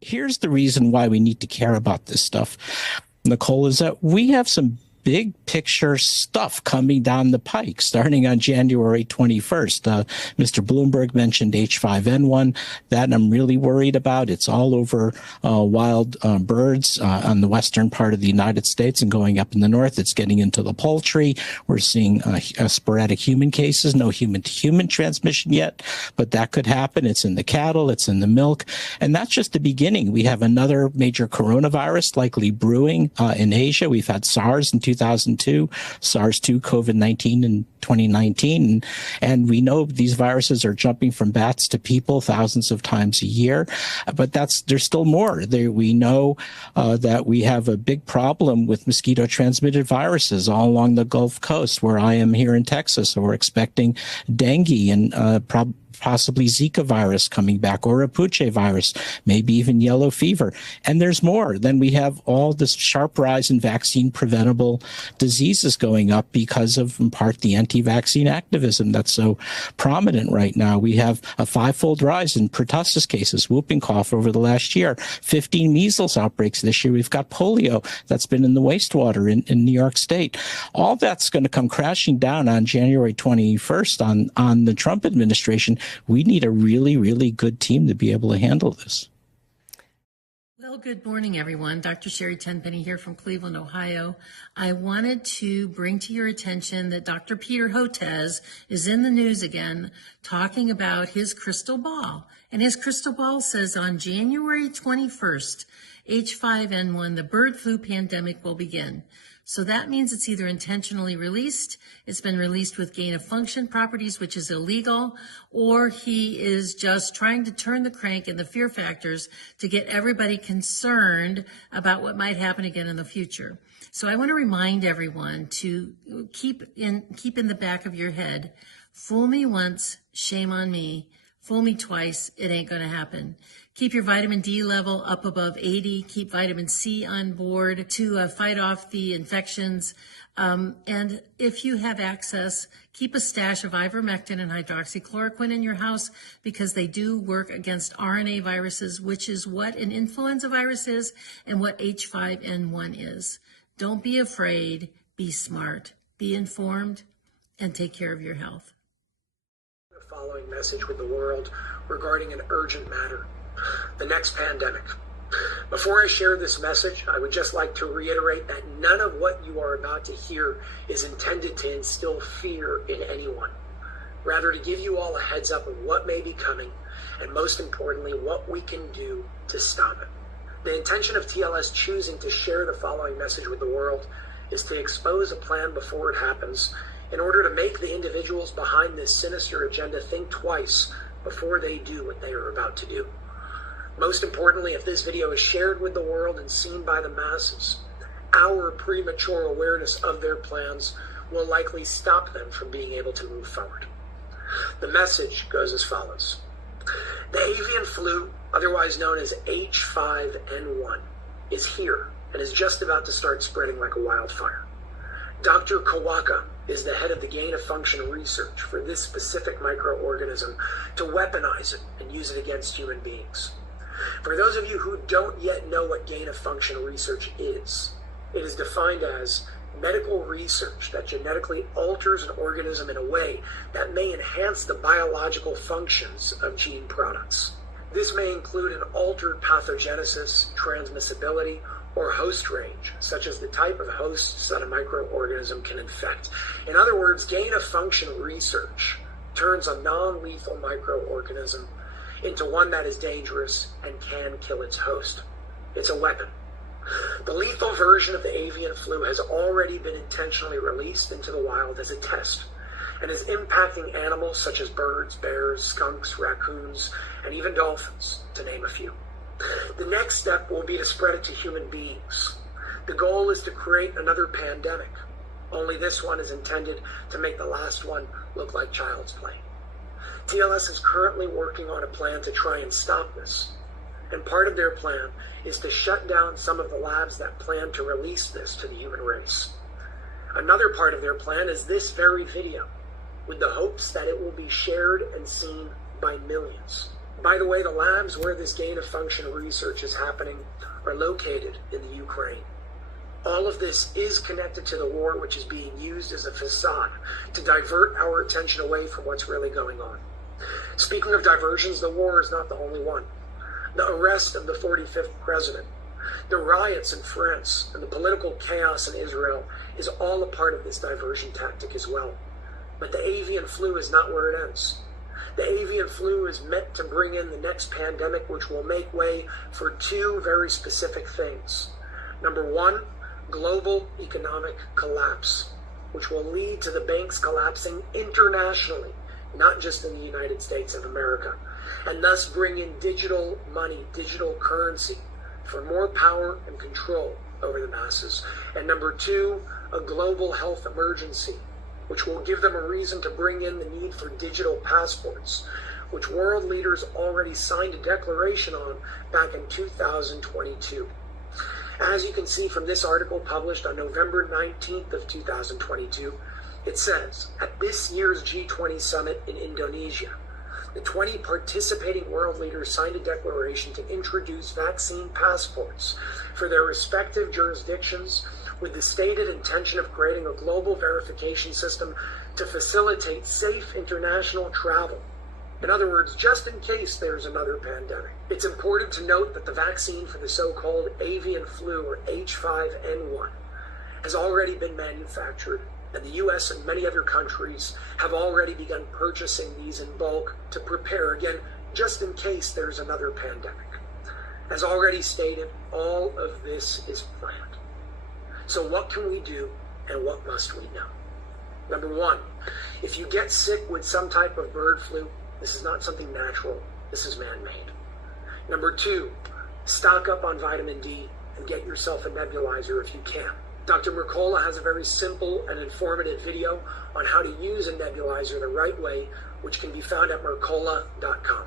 Here's the reason why we need to care about this stuff, Nicole, is that we have some big picture stuff coming down the pike starting on January 21st. Mr. Bloomberg mentioned H5N1. That I'm really worried about. It's all over wild birds on the western part of the United States and going up in the north. It's getting into the poultry. We're seeing sporadic human cases, no human-to-human transmission yet, but that could happen. It's in the cattle, it's in the milk, and that's just the beginning. We have another major coronavirus likely brewing in Asia. We've had SARS in 2002, SARS-2, COVID-19 in 2019. And we know these viruses are jumping from bats to people thousands of times a year. But there's still more. We know that we have a big problem with mosquito-transmitted viruses all along the Gulf Coast, where I am here in Texas. So we're expecting dengue and possibly Zika virus coming back, or a Puche virus, maybe even yellow fever. And there's more. Then we have all this sharp rise in vaccine preventable diseases going up because of, in part, the anti-vaccine activism that's so prominent right now. We have a five-fold rise in pertussis cases, whooping cough over the last year, 15 measles outbreaks this year. We've got polio that's been in the wastewater in New York State. All that's going to come crashing down on January 21st on the Trump administration. We need a really, really good team to be able to handle this. Well, good morning, everyone. Dr. Sherry Tenpenny here from Cleveland, Ohio. I wanted to bring to your attention that Dr. Peter Hotez is in the news again talking about his crystal ball. And his crystal ball says on January 21st, H5N1, the bird flu pandemic, will begin. So that means it's either intentionally released, it's been released with gain of function properties, which is illegal, or he is just trying to turn the crank and the fear factors to get everybody concerned about what might happen again in the future. So I want to remind everyone to keep in the back of your head, fool me once, shame on me. Fool me twice, it ain't going to happen. Keep your vitamin D level up above 80. Keep vitamin C on board to fight off the infections. And if you have access, keep a stash of ivermectin and hydroxychloroquine in your house because they do work against RNA viruses, which is what an influenza virus is and what H5N1 is. Don't be afraid. Be smart. Be informed and take care of your health. Following message with the world regarding an urgent matter, the next pandemic. Before I share this message, I would just like to reiterate that none of what you are about to hear is intended to instill fear in anyone. Rather, to give you all a heads up of what may be coming, and most importantly, what we can do to stop it. The intention of TLS choosing to share the following message with the world is to expose a plan before it happens, in order to make the individuals behind this sinister agenda think twice before they do what they are about to do. Most importantly, if this video is shared with the world and seen by the masses, our premature awareness of their plans will likely stop them from being able to move forward. The message goes as follows. The avian flu, otherwise known as H5N1, is here and is just about to start spreading like a wildfire. Dr. Kawaka is the head of the gain-of-function research for this specific microorganism to weaponize it and use it against human beings. For those of you who don't yet know what gain-of-function research is, it is defined as medical research that genetically alters an organism in a way that may enhance the biological functions of gene products. This may include an altered pathogenesis, transmissibility, or host range, such as the type of hosts that a microorganism can infect. In other words, gain-of-function research turns a non-lethal microorganism into one that is dangerous and can kill its host. It's a weapon. The lethal version of the avian flu has already been intentionally released into the wild as a test and is impacting animals such as birds, bears, skunks, raccoons, and even dolphins, to name a few. The next step will be to spread it to human beings. The goal is to create another pandemic, only this one is intended to make the last one look like child's play. TLS is currently working on a plan to try and stop this, and part of their plan is to shut down some of the labs that plan to release this to the human race. Another part of their plan is this very video, with the hopes that it will be shared and seen by millions. By the way, the labs where this gain of function research is happening are located in the Ukraine. All of this is connected to the war, which is being used as a facade to divert our attention away from what's really going on. Speaking of diversions, the war is not the only one. The arrest of the 45th president, the riots in France, and the political chaos in Israel is all a part of this diversion tactic as well. But the avian flu is not where it ends. The avian flu is meant to bring in the next pandemic, which will make way for two very specific things. Number one, global economic collapse, which will lead to the banks collapsing internationally, not just in the United States of America, and thus bring in digital money, digital currency, for more power and control over the masses. And number two, a global health emergency, which will give them a reason to bring in the need for digital passports, which world leaders already signed a declaration on back in 2022. As you can see from this article published on November 19th of 2022, it says, at this year's G20 summit in Indonesia, the 20 participating world leaders signed a declaration to introduce vaccine passports for their respective jurisdictions with the stated intention of creating a global verification system to facilitate safe international travel. In other words, just in case there's another pandemic. It's important to note that the vaccine for the so-called avian flu, or H5N1, has already been manufactured, and the US and many other countries have already begun purchasing these in bulk to prepare, again, just in case there's another pandemic. As already stated, all of this is planned. So what can we do, and what must we know? Number one, if you get sick with some type of bird flu, this is not something natural, this is man-made. Number two, stock up on vitamin D and get yourself a nebulizer if you can. Dr. Mercola has a very simple and informative video on how to use a nebulizer the right way, which can be found at mercola.com.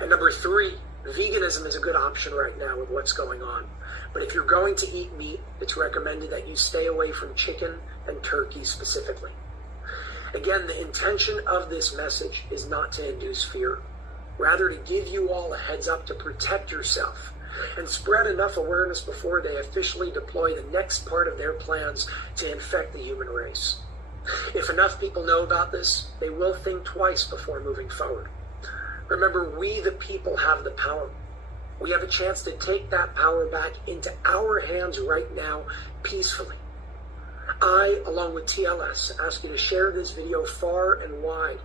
And number three, veganism is a good option right now with what's going on. But if you're going to eat meat, it's recommended that you stay away from chicken and turkey specifically. Again, the intention of this message is not to induce fear, rather to give you all a heads up to protect yourself and spread enough awareness before they officially deploy the next part of their plans to infect the human race. If enough people know about this, they will think twice before moving forward. Remember, we the people have the power. We have a chance to take that power back into our hands right now, peacefully. I, along with TLS, ask you to share this video far and wide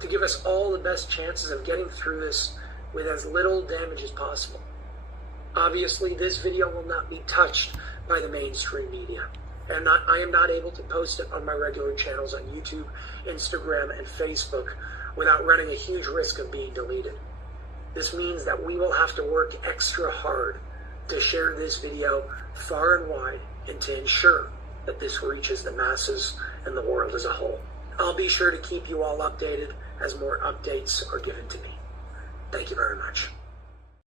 to give us all the best chances of getting through this with as little damage as possible. Obviously, this video will not be touched by the mainstream media, and I am not able to post it on my regular channels on YouTube, Instagram, and Facebook without running a huge risk of being deleted. This means that we will have to work extra hard to share this video far and wide and to ensure that this reaches the masses and the world as a whole. I'll be sure to keep you all updated as more updates are given to me. Thank you very much.